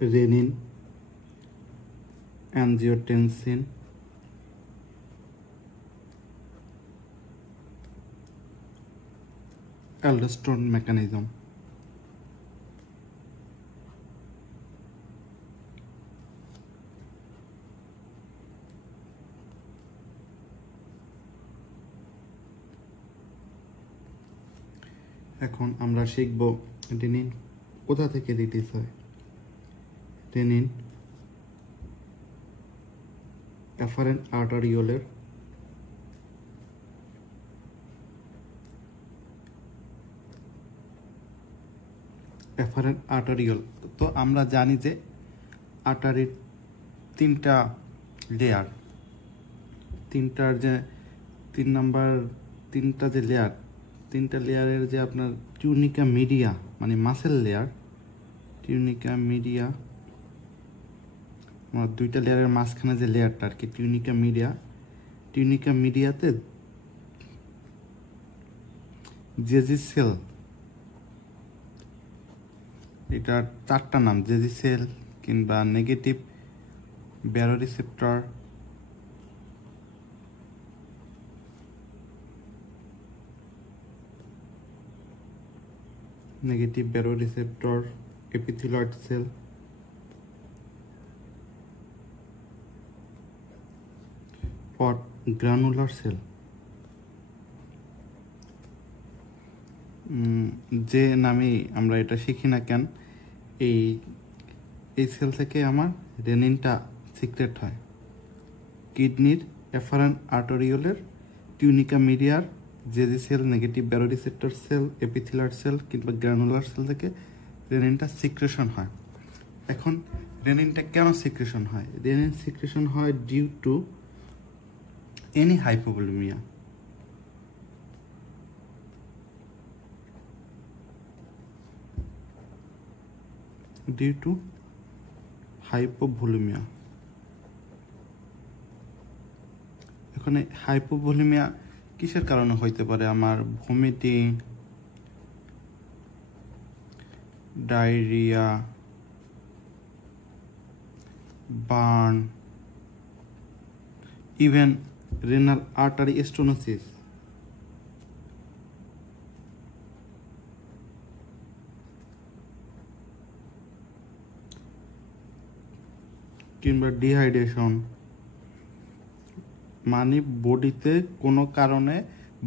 Renin, angiotensin, aldosterone mechanism. এখন আমরা শিখব রেনিন কোথা থেকে রিলিজ হয়। রেনিন এফারেন্ট আর্টারিওলের তো আমরা জানি যে আর্টারির তিনটা লেয়ার, তিনটা লেয়ারের যে আপনার টিউনিকা মিডিয়া মানে মাসেল লেয়ার, টিউনিকা মিডিয়া আমার দুইটা লেয়ারের মাঝখানে যে লেয়ারটা আর কি টিউনিকা মিডিয়াতে জেজি সেল, এটার চারটা নাম, জেজি সেল কিংবা negative baroreceptor, epithelioid cell, granular cell. যে নামে আমরা এটা শিখি না কেন, এই সেল থেকে আমার রেনিনটা সিক্রেট হয়। কিডনির এফারেন্ট আর্টারিওলের টিউনিকা মিডিয়ার JG cell, negative baroreceptor cell, epithelioid cell কিংবা গ্রানুলার সেল থেকে রেনিনটা সিক্রেশন হয়। এখন রেনিনটা কেন সিক্রেশন হয়? রেনিন সিক্রেশন হয় due to any hypovolaemia. Due to hypovolaemia. এখানে হাইপোভলিমিয়া কিসের কারণে হইতে পারে? আমার vomiting, diarrhoea, burn, even renal artery stenosis. কিংবা ডিহাইড্রেশন, মানে বডিতে কোনো কারণে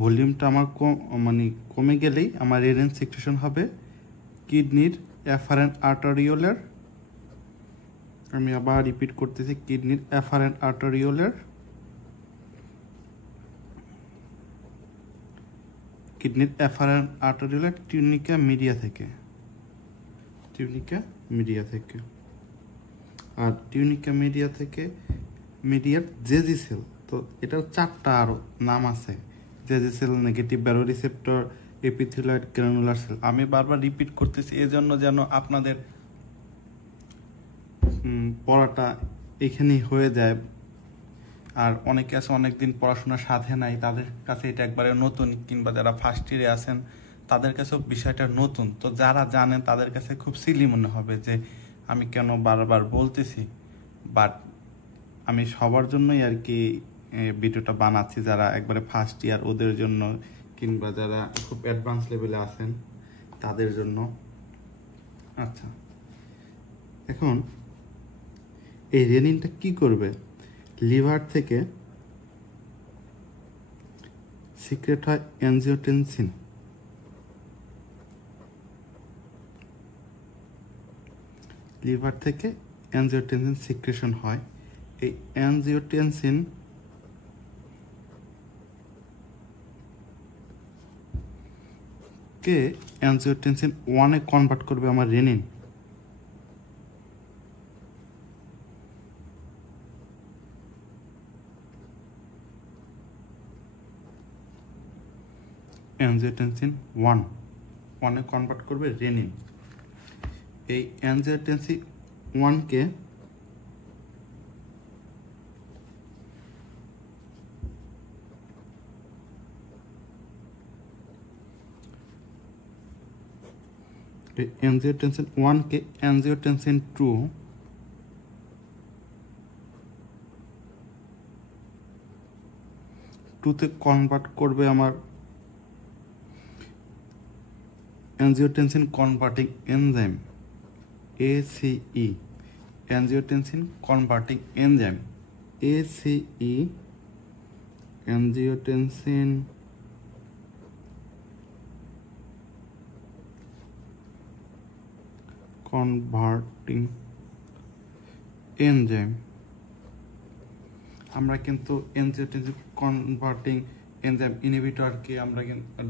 ভলিউমটা আমার কমে গেলেই আমার রেনিন সিক্রেশন হবে। কিডনির এফারেন্ট আর্টারিওলের, আমি আবার রিপিট করতেছি, কিডনির এফারেন্ট আর্টারিওলের টিউনিকা মিডিয়া থেকে, আর টিউনিকা মিডিয়া থেকে মিডিয়ার জেজি সেল। তো এটার চারটা আরো নাম আছে, JG cell, negative baroreceptor, epithelioid, granular cell. আমি বারবার রিপিট করতেছি এজন্য যেন আপনাদের পড়াটা এখানেই হয়ে যায়। আর অনেকে আছে অনেকদিন পড়াশোনার সাথে নাই, তাদের কাছে এটা একবারে নতুন, কিংবা যারা ফার্স্ট ইয়ারে আছেন তাদের কাছেও বিষয়টা নতুন। তো যারা জানেন তাদের কাছে খুব সিলি মনে হবে যে আমি কেন বারবার বলতেছি, বাট আমি সবার জন্যই আর কি ভিডিওটা বানাচ্ছি, যারা একবারে ফার্স্ট ইয়ার ওদের জন্য, কিংবা যারা খুব অ্যাডভান্স লেভেলে আছেন তাদের জন্য। আচ্ছা, এখন এই রেনিনটা কি করবে? লিভার থেকে সিক্রেট হয় অ্যানজিওটেনসিন। লিভার থেকে অ্যানজিওটেনসিন সিক্রেশন হয়। এই অ্যানজিওটেনসিন কে অ্যানজিওটেনসিন 1 এ কনভার্ট করবে আমার রেনিন। অ্যানজিওটেনসিন 1 এ কনভার্ট করবে রেনিন। এই অ্যানজিওটেনসিন 1 কে অ্যানজিওটেনসিন 2 2-তে কনভার্ট করবে আমার angiotensin converting enzyme ACE, angiotensin converting enzyme ACE, angiotensin converting enzyme. আমরা কিন্তু অ্যানজিওটেনসিন কনভার্টিং এনজাইম ইনহিবিটরকে আমরা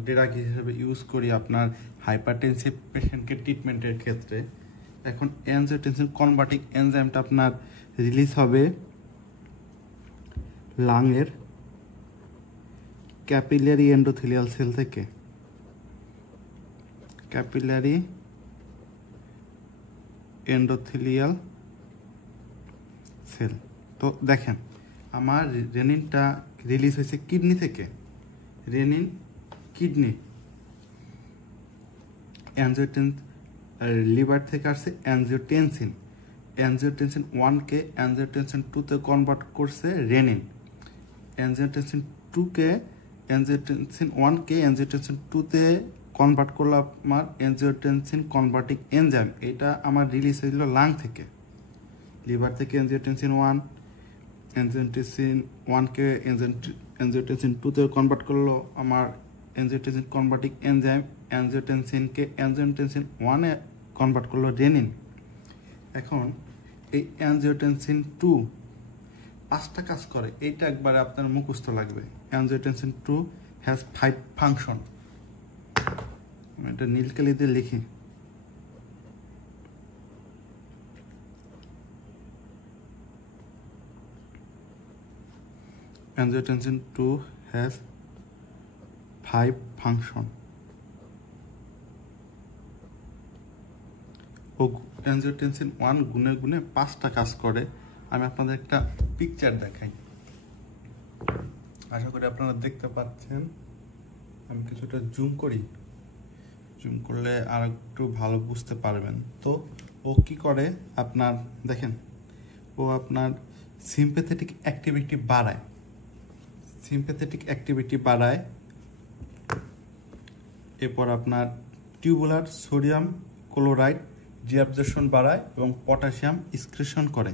ড্রাগ হিসেবে ইউজ করি আপনার হাইপারটেনসিভ পেশেন্টকে ট্রিটমেন্টের ক্ষেত্রে। এখন অ্যানজিওটেনসিন কনভার্টিং এনজাইমটা আপনার রিলিজ হবে লাংয়ের ক্যাপিলারি এন্ডোথেলিয়াল সেল থেকে। Capillary endothelial cell. তো দেখেন আমার রেনিনটা রিলিজ হয়েছে কিডনি থেকে। রেনিন কিডনি, লিভার থেকে আসছে অ্যানজিওটেনসিন। অ্যানজিওটেনসিন 1-কে অ্যানজিওটেনসিন 2-তে কনভার্ট করছে রেনিন। অ্যানজিওটেনসিন 2-কে অ্যানজিওটেনসিন 1-কে অ্যানজিওটেনসিন 2-তে কনভার্ট করলো আমার অ্যানজিওটেনসিন কনভার্টিং এনজাইম। এটা আমার রিলিজ হয়েছিল লাং থেকে। লিভার থেকে অ্যানজিওটেনসিন 1, অ্যানজিওটেনসিন 1-কে অ্যানজিওটেনসিন 2-তে কনভার্ট করলো আমার অ্যানজিওটেনসিন কনভার্টিং এনজাইম। অ্যানজিওটেনসিনকে অ্যানজিওটেনসিন 1-এ কনভার্ট করলো রেনিন। এখন এই অ্যানজিওটেনসিন 2 5টা কাজ করে, এইটা একবারে আপনার মুখস্থ লাগবে। Angiotensin 2 has 5 function. এটা নীলকালি দিয়ে লিখি। Angiotensin 2 has 5 function. O angiotensin 1 গুণে গুণে 5টা কাজ করে। আমি আপনাদের একটা পিকচার দেখাই, আশা করি আপনারা দেখতে পাচ্ছেন। আমি কিছুটা জুম করি, জুম করলে আর একটু ভালো বুঝতে পারবেন। তো ও কি করে আপনার দেখেন, ও আপনার সিম্প্যাথেটিক অ্যাক্টিভিটি বাড়ায়। সিম্প্যাথেটিক অ্যাক্টিভিটি বাড়ায়, এরপর আপনার টিউবুলার সোডিয়াম ক্লোরাইড ডিঅ্যাবজর্পশন বাড়ায় এবং পটাশিয়াম এক্সক্রিশন করে।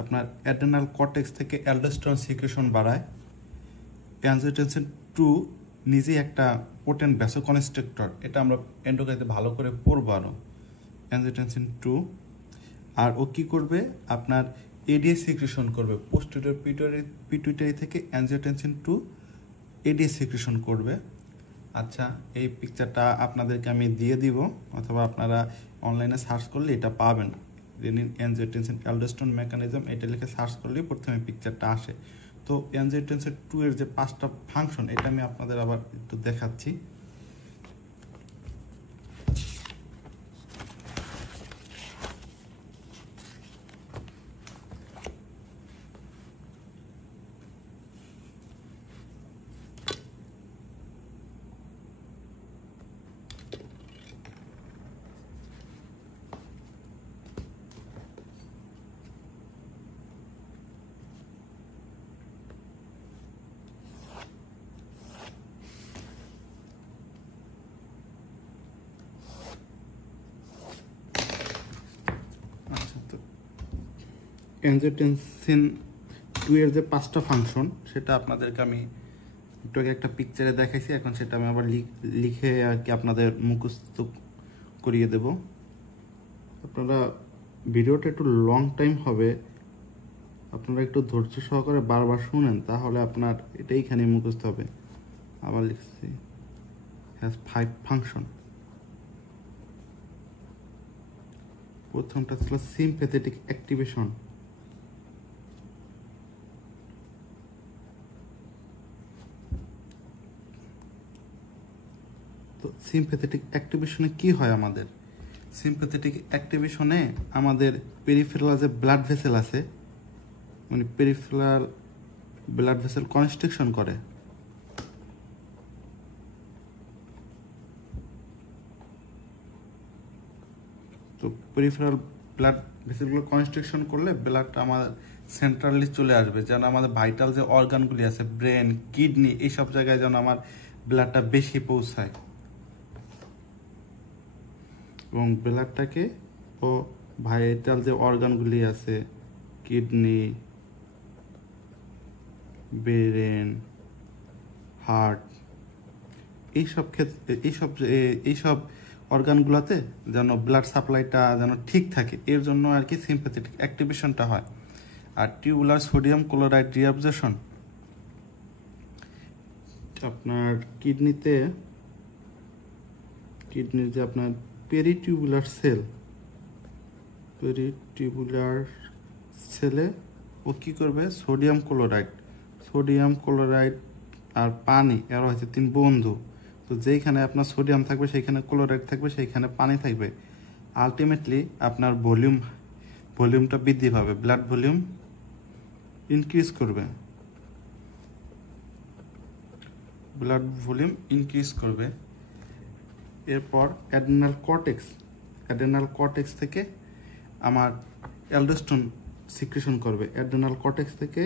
আপনার অ্যাড্রেনাল কর্টেক্স থেকে অ্যালডোস্টেরন সিক্রেশন বাড়ায়। অ্যানজিওটেনসিন 2 নিজেই একটা পোটেন্ট ভ্যাসোকনস্ট্রিক্টর, এটা আমরা এন্ডোক্রাইনে ভালো করে পড়বো আরও। অ্যানজিওটেনসিন 2 আর ও কী করবে আপনার এডিএস সিক্রেশন করবে। পোস্টেরিয়র পিটুইটারি থেকে অ্যানজিওটেনসিন 2 এডিএস সিক্রেশন করবে। আচ্ছা, এই পিকচারটা আপনাদেরকে আমি দিয়ে দিব, অথবা আপনারা অনলাইনে সার্চ করলে এটা পাবেন। রেনিন অ্যানজিওটেনসিন অ্যালডোস্টেরন মেকানিজম এটা লিখে সার্চ করলেই প্রথমে পিকচারটা আসে। তো অ্যানজিওটেনসিন 2 এর যে 5টা ফাংশন, এটা আমি আপনাদের আবার একটু দেখাচ্ছি। অ্যানজিওটেনসিন 2 এর যে 5টা ফাংশন, সেটা আপনাদেরকে আমি একটু আগে একটা পিকচারে দেখাইছি। এখন সেটা আমি আবার লিখে আর কি আপনাদের মুখস্থ করিয়ে দেব। আপনারা ভিডিওটা একটু লং টাইম হবে, আপনারা একটু ধৈর্য সহকারে বারবার শুনেন, তাহলে আপনার এটাই এখানে মুখস্থ হবে। আবার লিখছি হ্যাজ 5 ফাংশন। প্রথমটা ছিল সিম্প্যাথেটিক অ্যাক্টিভেশন। তো সিম্প্যাথেটিক অ্যাক্টিভেশনে কি হয় আমাদের? সিম্প্যাথেটিক অ্যাক্টিভেশনে আমাদের পেরিফেরাল যে ব্লাড ভেসেল আছে, মানে পেরিফেরাল ব্লাড ভেসেল কনস্ট্রিকশন করে। তো পেরিফেরাল ব্লাড ভেসেলগুলো কনস্ট্রিকশন করলে ব্লাডটা আমার সেন্ট্রালি চলে আসবে, যেন আমাদের ভাইটাল যে অর্গানগুলি আছে, ব্রেন, কিডনি, এইসব জায়গায় যেন আমার ব্লাডটা বেশি পৌঁছায় এবং ব্লাডটাকে ও ভাইটাল যে অর্গানগুলি আছে, কিডনি, ব্রেন, হার্ট, এইসব ক্ষেত্রে এইসব অর্গানগুলোতে যেন ব্লাড সাপ্লাইটা যেন ঠিক থাকে, এর জন্য আর কি সিম্প্যাথেটিক অ্যাক্টিভেশনটা হয়। আর টিউবুলার সোডিয়াম ক্লোরাইড রিঅ্যাবজর্পশন আপনার কিডনির যে আপনার পেরিটিউবুলার সেলে ও কি করবে, সোডিয়াম ক্লোরাইড আর পানি, এর হচ্ছে 3 বন্ধু। তো যেইখানে আপনার সোডিয়াম থাকবে সেইখানে ক্লোরাইড থাকবে, সেইখানে পানি থাকবে। আলটিমেটলি আপনার ভলিউমটা বৃদ্ধি পাবে, ব্লাড ভলিউম ইনক্রিজ করবে। এরপর অ্যাড্রেনাল কর্টেক্স থেকে আমার অ্যালডোস্টেরন সিক্রেশন করবে। অ্যাড্রেনাল কর্টেক্স থেকে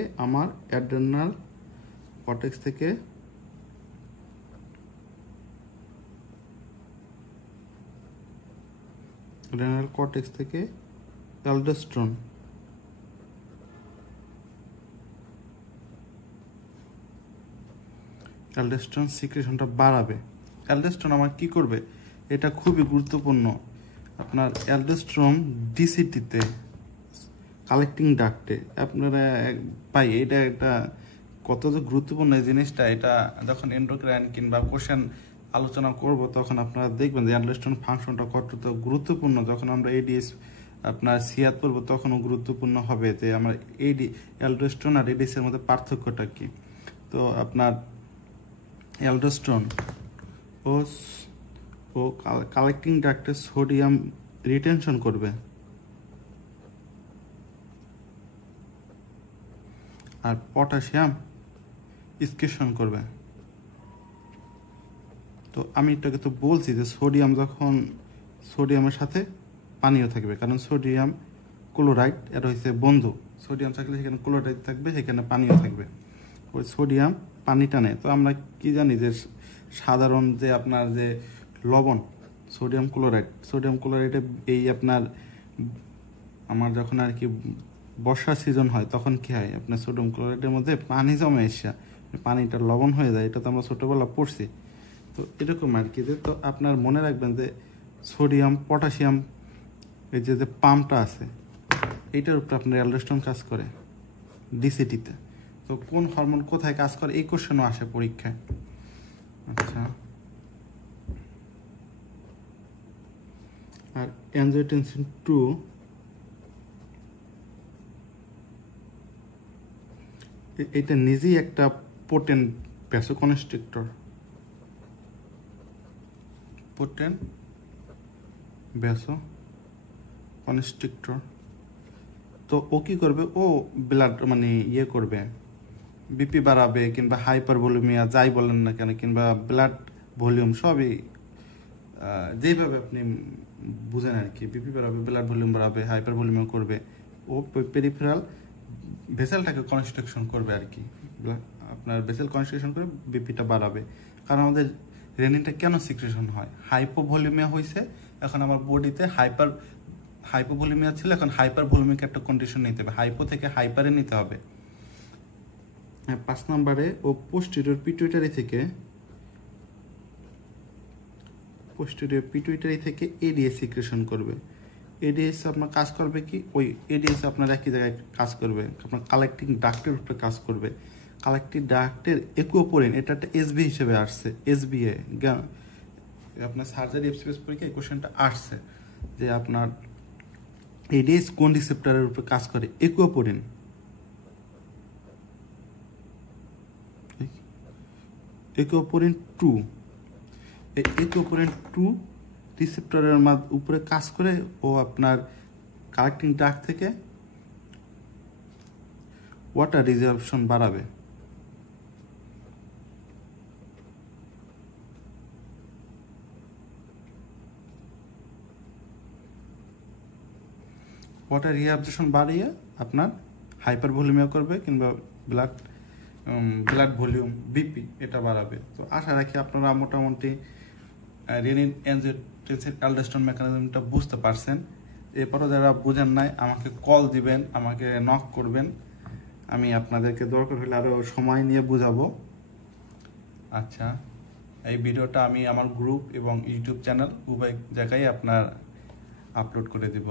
অ্যালডোস্টেরন সিক্রেশনটা বাড়াবে। অ্যালডোস্টেরন আমার কি করবে, এটা খুবই গুরুত্বপূর্ণ। আপনার অ্যালডোস্টেরন ডিসিটিতে, কালেক্টিং ডাক্টে আপনারা পাই, এটা কত যে গুরুত্বপূর্ণ এই জিনিসটা, এটা যখন এন্ডোক্রাইন কিংবা কোশ্চেন আলোচনা করব তখন আপনারা দেখবেন যে অ্যালডোস্টেরন ফাংশনটা কতটা গুরুত্বপূর্ণ। যখন আমরা এডিএস আপনার সিয়াত করব তখনও গুরুত্বপূর্ণ হবে যে আমার অ্যালডোস্টেরন আর এডিএস এর মধ্যে পার্থক্যটা কি। তো আপনার অ্যালডোস্টেরন ও কালেক্টিং ডাক্টে সোডিয়াম রিটেনশন করবে আর পটাশিয়াম স্কেশন করবে। তো আমি এটাকে তো বলছি যে সোডিয়ামের সাথে পানিও থাকবে, কারণ সোডিয়াম ক্লোরাইড এটা হচ্ছে বন্ধু। সোডিয়াম থাকলে সেখানে ক্লোরাইড থাকবে, সেখানে পানিও থাকবে। ওই সোডিয়াম পানিটা নেয়। তো আমরা কি জানি যে সাধারণ যে আপনার যে লবণ সোডিয়াম ক্লোরাইডে এই আপনার আমার যখন আর কি বর্ষা সিজন হয় তখন কি হয়, আপনার সোডিয়াম ক্লোরাইডের মধ্যে পানি জমে এসে পানিটা লবণ হয়ে যায়। এটা তো আমরা ছোটবেলা পড়ছি। তো এরকম আর কি। তো আপনার মনে রাখবেন যে সোডিয়াম, পটাশিয়াম, এই যে পাম্পটা আছে, এইটার উপর আপনার অ্যালডোস্টেরন কাজ করে ডিসিটিতে। তো কোন হরমোন কোথায় কাজ করে এই কোশ্চেনও আসে পরীক্ষায়। আচ্ছা, আর অ্যানজিওটেনসিন 2 এটা নিজেই একটা পোটেন্ট ভ্যাসোকনস্ট্রিক্টর। তো ও কি করবে, ও ব্লাড মানে ইয়ে করবে, বিপি বাড়াবে কিংবা হাইপার ভলিউমিয়া যাই বলেন না কেন, কিংবা ব্লাড ভলিউম সবই যেইভাবে আপনি বুঝেন আর কি, বিপি বাড়াবে, ব্লাড ভলিউম বাড়াবে, হাইপার ভলিউমিয়া করবে। ও পেরিফেরাল ভেসেলটাকে কনস্ট্রাকশন করবে আর কি, আপনার ভেসেল কনস্ট্রাকশন করে বিপিটা বাড়াবে। কারণ আমাদের রেনিনটা কেন সিক্রেশন হয়, হাইপোভলিউমিয়া হয়েছে, এখন আমার বডিতে হাইপোভলিউমিয়া ছিল, এখন হাইপার ভলিউমিক একটা কন্ডিশন নিতে হবে, হাইপো থেকে হাইপারে নিতে হবে। 5 নম্বরে ও পোস্টেরিয়র পিটুইটারি থেকে এডিএস সিক্রেশন করবে। এডিএস আপনার কাজ করবে কি, ওই এডিএস আপনার একই জায়গায় কাজ করবে, আপনার কালেক্টিং ডাক্টের উপরে কাজ করবে। কালেক্টিং ডাক্টের একুয়োপোরিন, এটা একটা এসবি হিসেবে আসছে, এসবিএ আপনার সার্জারি এফসিএস পরীক্ষায় কোশ্চেনটা আসছে যে আপনার এডিএস কোন রিসেপ্টরের উপরে কাজ করে, একুয়োপোরিন। একুয়োপোরিন 2, এই একুয়োপোরিন 2 রিসেপ্টরের উপরে কাজ করে ও আপনার কালেক্টিং ডাক্ট থেকে ওয়াটার রিজার্ভেশন বাড়াবে। ওয়াটার রিঅ্যাবজর্পশন বাড়িয়ে আপনার হাইপার ভলিউমিয়া করবে কিংবা ব্লাড ভলিউম বিপি এটা বাড়াবে। তো আশা রাখি আপনারা মোটামুটি রেনিন অ্যানজিওটেনসিন অ্যালডোস্টেরন মেকানিজমটা বুঝতে পারছেন। এরপরও যারা বুঝেন নাই আমাকে কল দিবেন, আমাকে নক করবেন, আমি আপনাদেরকে দরকার হলে আরও সময় নিয়ে বুঝাবো। আচ্ছা, এই ভিডিওটা আমি আমার গ্রুপ এবং ইউটিউব চ্যানেল উভয় জায়গায় আপনার আপলোড করে দিব।